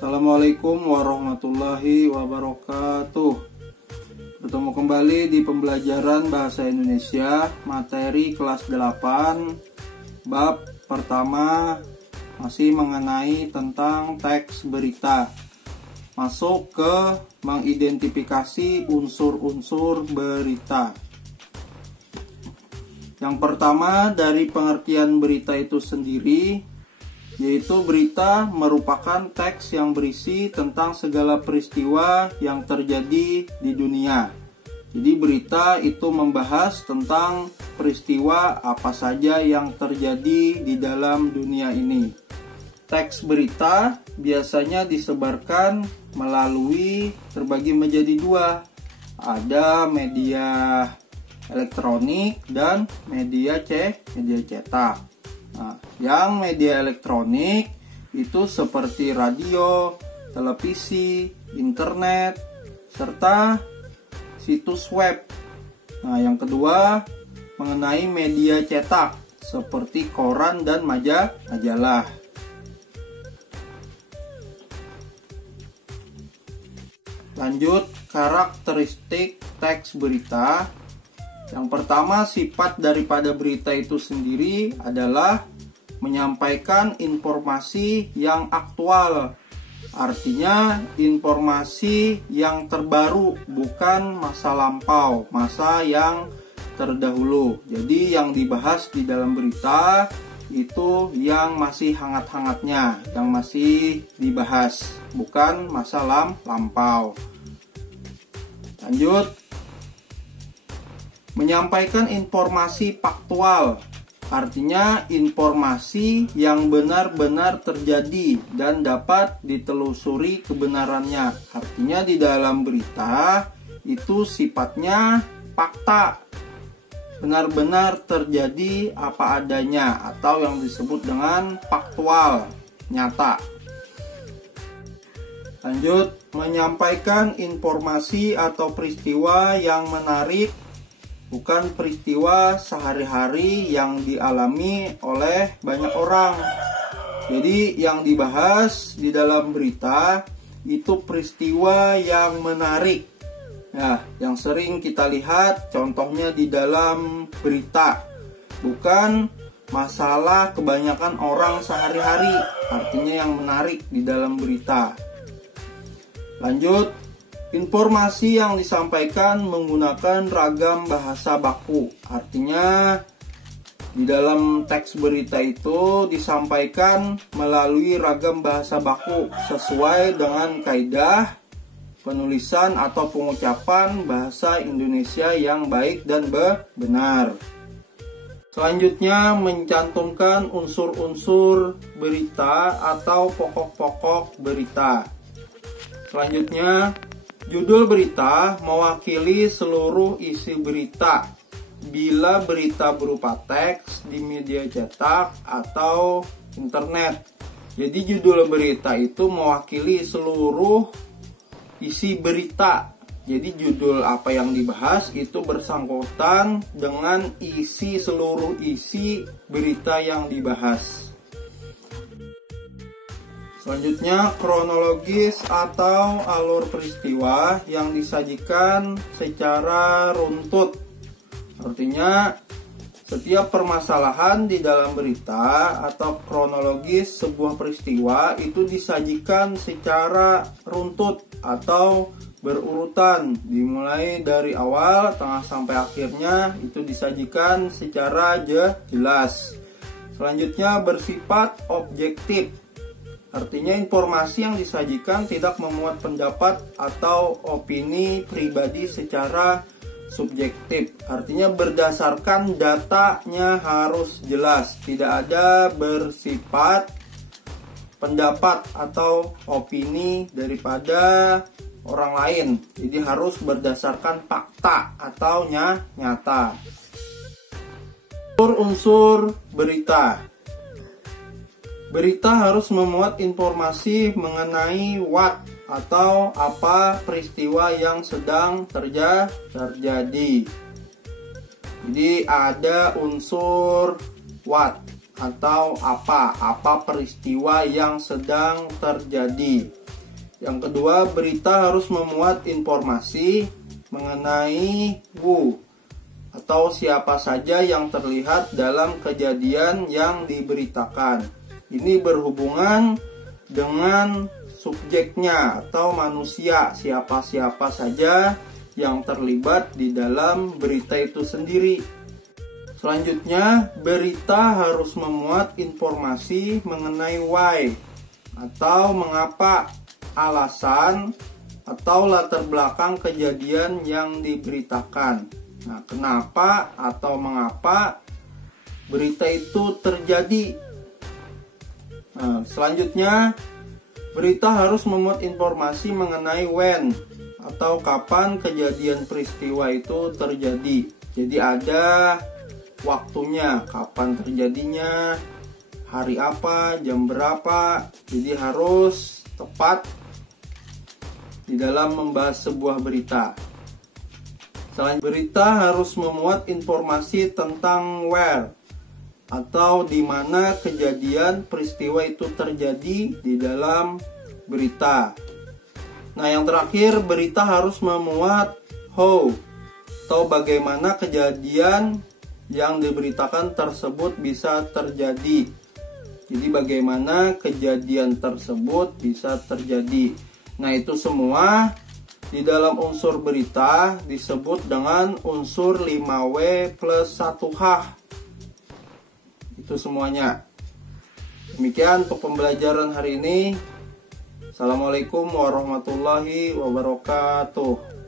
Assalamualaikum warahmatullahi wabarakatuh. Bertemu kembali di pembelajaran Bahasa Indonesia, materi kelas 8, bab pertama, masih mengenai tentang teks berita. Masuk ke mengidentifikasi unsur-unsur berita. Yang pertama dari pengertian berita itu sendiri, yaitu berita merupakan teks yang berisi tentang segala peristiwa yang terjadi di dunia. Jadi berita itu membahas tentang peristiwa apa saja yang terjadi di dalam dunia ini. Teks berita biasanya disebarkan melalui terbagi menjadi dua. Ada media elektronik dan media cetak. Nah, yang media elektronik itu seperti radio, televisi, internet, serta situs web. Nah, yang kedua mengenai media cetak seperti koran dan majalah. Lanjut, karakteristik teks berita. Yang pertama, sifat daripada berita itu sendiri adalah menyampaikan informasi yang aktual. Artinya informasi yang terbaru, bukan masa lampau, masa yang terdahulu. Jadi yang dibahas di dalam berita itu yang masih hangat-hangatnya, yang masih dibahas, bukan masa lampau. Lanjut, menyampaikan informasi faktual, artinya informasi yang benar-benar terjadi dan dapat ditelusuri kebenarannya. Artinya di dalam berita itu sifatnya fakta, benar-benar terjadi apa adanya, atau yang disebut dengan faktual, nyata. Lanjut, menyampaikan informasi atau peristiwa yang menarik, bukan peristiwa sehari-hari yang dialami oleh banyak orang. Jadi yang dibahas di dalam berita itu peristiwa yang menarik. Nah, yang sering kita lihat contohnya di dalam berita, bukan masalah kebanyakan orang sehari-hari, artinya yang menarik di dalam berita. Lanjut, informasi yang disampaikan menggunakan ragam bahasa baku. Artinya di dalam teks berita itu disampaikan melalui ragam bahasa baku sesuai dengan kaidah penulisan atau pengucapan bahasa Indonesia yang baik dan benar. Selanjutnya, mencantumkan unsur-unsur berita atau pokok-pokok berita. Selanjutnya, judul berita mewakili seluruh isi berita bila berita berupa teks di media cetak atau internet. Jadi judul berita itu mewakili seluruh isi berita. Jadi judul apa yang dibahas itu bersangkutan dengan seluruh isi berita yang dibahas. Selanjutnya, kronologis atau alur peristiwa yang disajikan secara runtut. Artinya, setiap permasalahan di dalam berita atau kronologis sebuah peristiwa itu disajikan secara runtut atau berurutan. Dimulai dari awal, tengah sampai akhirnya itu disajikan secara jelas. Selanjutnya, bersifat objektif. Artinya informasi yang disajikan tidak memuat pendapat atau opini pribadi secara subjektif. Artinya berdasarkan datanya harus jelas, tidak ada bersifat pendapat atau opini daripada orang lain. Jadi harus berdasarkan fakta atau nyata. Unsur berita. Berita harus memuat informasi mengenai what atau apa peristiwa yang sedang terjadi. Jadi ada unsur what atau apa peristiwa yang sedang terjadi. Yang kedua, berita harus memuat informasi mengenai who atau siapa saja yang terlihat dalam kejadian yang diberitakan. Ini berhubungan dengan subjeknya atau manusia, siapa-siapa saja yang terlibat di dalam berita itu sendiri. Selanjutnya, berita harus memuat informasi mengenai why atau mengapa, alasan atau latar belakang kejadian yang diberitakan. Nah, kenapa atau mengapa berita itu terjadi. Nah, selanjutnya, berita harus memuat informasi mengenai when atau kapan kejadian peristiwa itu terjadi. Jadi ada waktunya, kapan terjadinya, hari apa, jam berapa. Jadi harus tepat di dalam membahas sebuah berita. Selain berita harus memuat informasi tentang where atau di mana kejadian peristiwa itu terjadi di dalam berita. Nah, yang terakhir, berita harus memuat how atau bagaimana kejadian yang diberitakan tersebut bisa terjadi. Jadi bagaimana kejadian tersebut bisa terjadi. Nah, itu semua di dalam unsur berita disebut dengan unsur 5W plus 1H. Itu semuanya. Demikian untuk pembelajaran hari ini. Assalamualaikum warahmatullahi wabarakatuh.